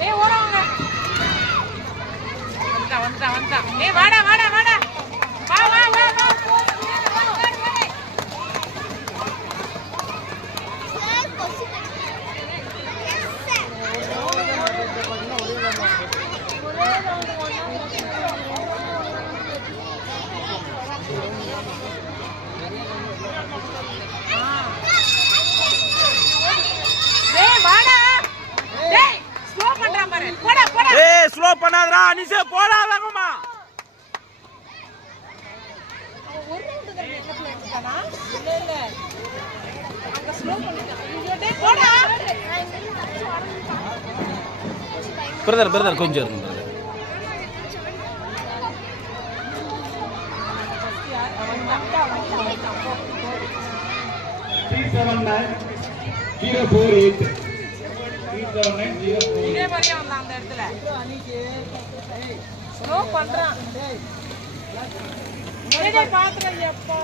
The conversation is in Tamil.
ஏய் ஓடுங்க. வந்துடா. ஏய் வாடா. வா. ஸ்லோ பண்ணாதடா அனிஷே போடா வேகமா ஒரு ரவுண்ட் தான் பக்கத்துல இருக்கானா இல்ல அங்க ஸ்லோ பண்ணிட்டா இங்க டேய் போடா பிரதர் கொஞ்சம் இருங்க இதே மாதிரியே வந்தான் அந்த இடத்துல ஸ்லோ பண்றான் டேய் பாத்துறேன் எப்பா